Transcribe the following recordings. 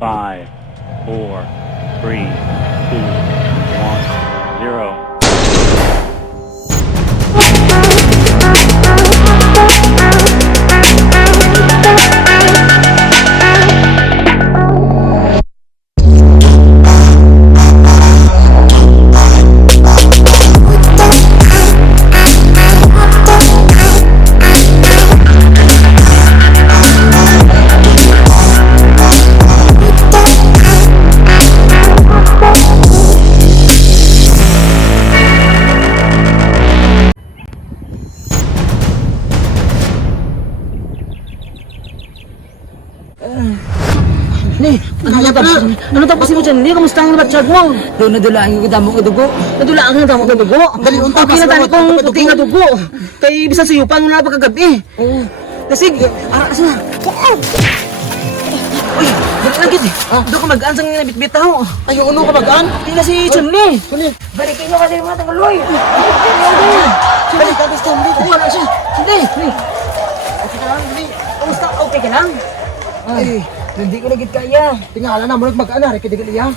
5, 4, 3, 2, 1, 0. Ni, ano tapos mo dyan? Ni, kamusta ang nabatsyag mo? Doon nadulaan ko damo ko dugo. Nadulaan ka ng damo ka dugo. Dali, unta, Okay na basta tani mo, kong dugo. puti nga dugo. Kay bisan sa yupan mo na pagkagabi. Oo. Kasi, asa na? Uy, dali lang gid. Doon ka mag-aan sa nga bitbitaw. Ay, yung uno ka bagaan? Hindi na si Chun-Li. Kunin. Balikin nyo kasi mga tagaloy. Balik ka, gusto mo. Kuha na siya. Hindi. Kamusta? Okay ka lang? Ay, Hindi ko nagit kaya. tingala na mo mag-ana, rikidigil iya.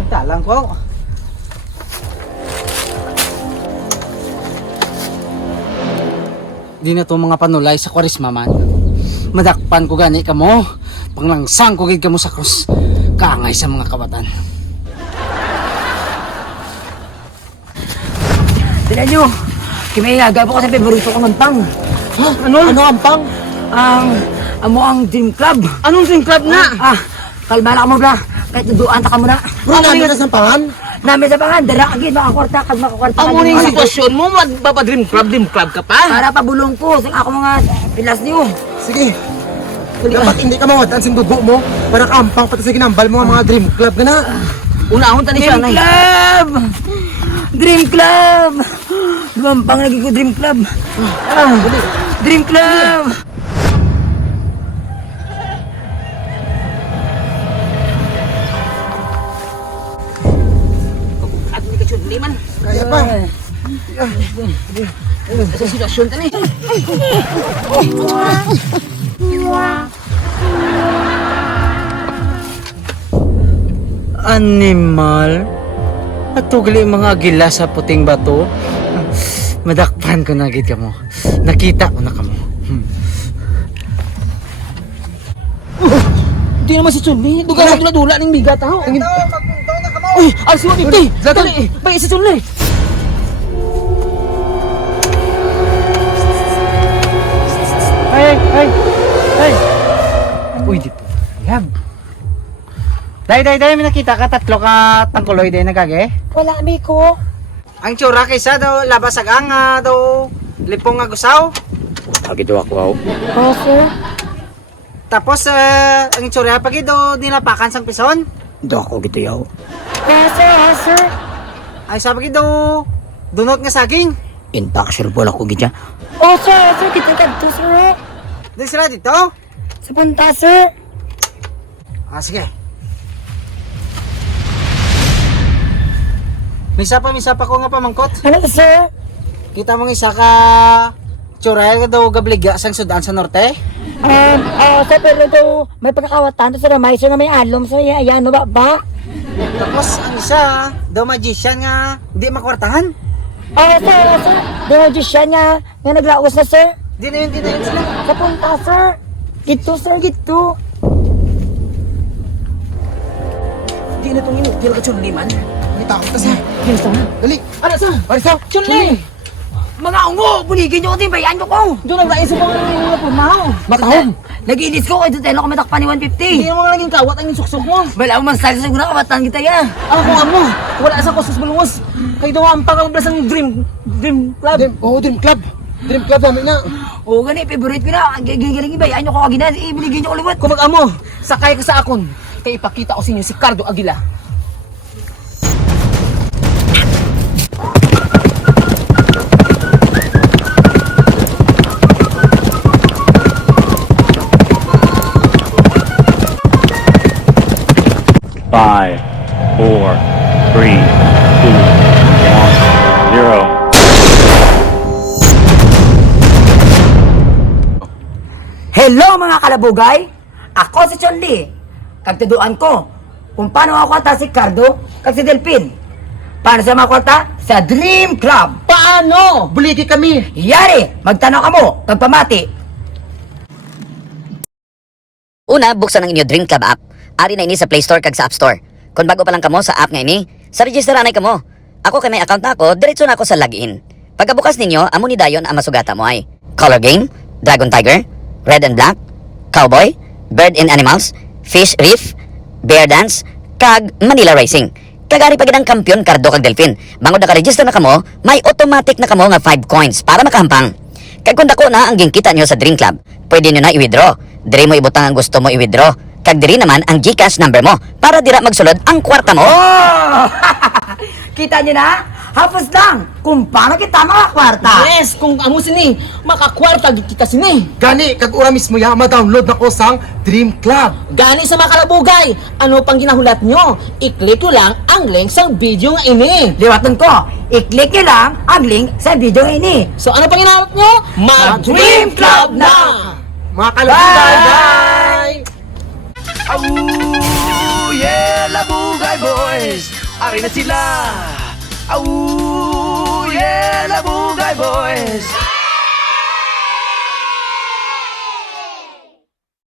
Magtalang ko. Di na to mga panulay sa kwarisma man. Madakpan ko gani ka mo. Panglangsang ko gid ka mo sa krus. Kaangay sa mga kawatan. Tignan nyo. Kimayaga po kasi favorito ko ng pang. Ha? Ano ang pang? Amo ang Dream Club. Anong Dream Club na? Kalmala ka mo bla. Kahit duduan ta ka mo na. Bro, namin na sa pangan. Namin sa pangan, dara agad makakwarta kag makakwarta. Ang muning sitwasyon mo, magpapa-dream club ka pa? Para pabulong ko sa ako mga pilas niyo. Sige. Dapat hindi ka mawatan sa dugo mo. Para kampang pati sa ginambal mo ang mga dream club ka na. Una-ahon tani siya, Dream nay. Club! Dream Club! Lumampang lagi ko Dream Club. Dream Club! At hindi ka Chun-Li man. Kaya pa. Sa sitwasyon tani. Animal? Natugali mga agila sa puting bato? Madakpan ko na agad ka mo. Nakita ko na ka mo. Hindi naman si Chun-Li. Duga na dula ng bigat ha. Uy, alis mo dito. Dali, bay si Chun-Li. Hey! Uy, di po. Yab. Day, may nakita ka tatlo ka tangkuloy day nagage? Wala mi ko. Ang tsura kaysa daw labas agang daw lipong nga gusaw. Agito ako. Oh, sir. Tapos ang tsura pagi daw nilapakan sang pison. Do ako gito yaw. Sir. Ay sabi daw dunot nga saging. Infection po ako gitya. Oh, sir. Kita kadto, sir. Di sila dito. Sa punta, sir. Sige. Misa pa ko nga pamangkot. Ano, sir? Kita mong isa ka tsura ka daw gabliga sang sudan sa norte. Sir, pero daw may pagkakawatan to sa ramay, sir, na may alom, sir. Ayan, no ba? Tapos ang isa daw magician nga di makwartahan. Sir. Di siya nga naglaos na, sir. Di na yun sila. Sa punta, sir. Gito, sir, gito. Hindi na itong inutil ka Chun-Li man. Nakita ko kasi. Dali. Ano sa? Arisa. Chun-Li! Mga ungo, buligin nyo ko din, bayan nyo ko. Doon naglain sa mga pumaw. Matahom. Nag-inis ko, ito tayo ko matakpan ni 150. Hindi naman naging kawat ang suksok mo. Wala akong mansali sa guna, kawatan kita ya. Ako kung mo, wala sa kusus bulungos. Kayo daw ang pagkakablas ng dream club. Dream club. Dream club namin na. Oo, gani, favorite ko na. Gigiling ibayan nyo ko kagina, ibiligin nyo ko liwat. Kung mag-amo, sakay ka sa akon. Kaya ipakita ko sa inyo si Cardo Aguila. Five, 4, 3, 2, 1, 0. Hello mga kalabugay! Ako si Chon Lee. Kagtuduan ko kung paano makuha si Cardo kag si Delphin. Paano siya makuha sa Dream Club. Paano? Buliti kami. Yari, magtanaw ka mo, pagpamati. Una, buksan ang inyo Dream Club app. Ari na ini sa Play Store kag sa App Store. Kung bago pa lang kamo sa app nga ini, sa register anay kamo. Ako kay may account na ako, diretso na ako sa login. Pagkabukas ninyo, amo ni dayon ang masugata mo ay Color Game, Dragon Tiger, Red and Black, Cowboy, Bird and Animals, Fish Reef, Bear Dance, kag Manila Racing. Kagari pagid ang kampiyon Cardo kag Delphin. Bangod naka-register na kamo, may automatic na kamo nga 5 coins para makahampang. Kag kung dako na ang gingkita nyo sa Dream Club, pwede nyo na i-withdraw. Diri mo ibutang ang gusto mo i-withdraw. Kag diri naman ang GCash number mo para dira magsulod ang kwarta mo. Oh! Kita nyo na? Hapos lang kung paano kita makakwarta. Yes, kung amo sini, makakwarta kita sini. Gani, kag ura mismo ya, ma-download na ko sang Dream Club. Gani sa mga kalabugay, ano pang ginahulat nyo? I-click nyo lang ang link sa video nga ini. Liwaton ko, i-click nyo lang ang link sa video ini. So ano pang ginahulat nyo? Mag-Dream Club na! Mga kalabugay, Bye! bye! Au, yeah, Labugay Boys! Ari na sila! Au, yeah, Labugay Boys!